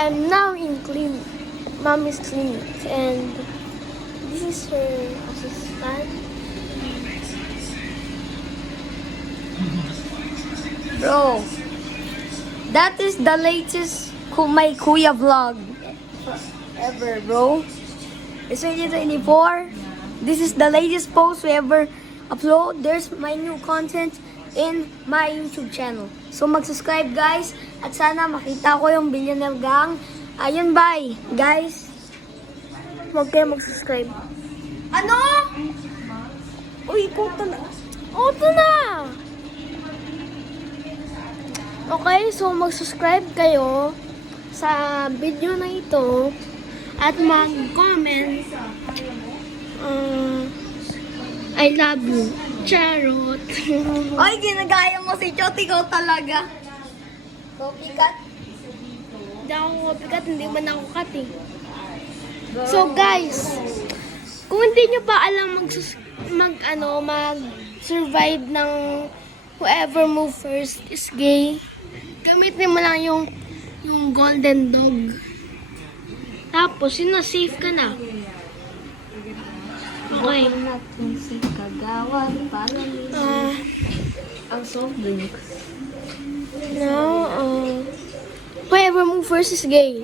I'm now in mommy's clinic, and this is her assistant. Bro, that is the latest my kuya vlog ever, bro. It's 2024. This is the latest post we ever upload. There's my new content in my YouTube channel. So mag-subscribe guys at sana makita ko yung Billionaire Gang. Ayun, bye guys. Huwag kayo mag-subscribe. Ano? Uy, ito na. Ito na! Okay, so mag-subscribe kayo sa video na ito at mag-comment. I love you. Charot. Ay, ginagaya mo si Chot, ikaw talaga. Copycat. Hindi ako copycat, hindi man ako cut eh. So guys, kung hindi nyo pa alam mag-survive ng whoever move first is gay, gamitin mo lang yung golden dog. Tapos, safe ka na. Okay. Natin si Kagawad para ang soft drinks. Now, whoever move first is gay.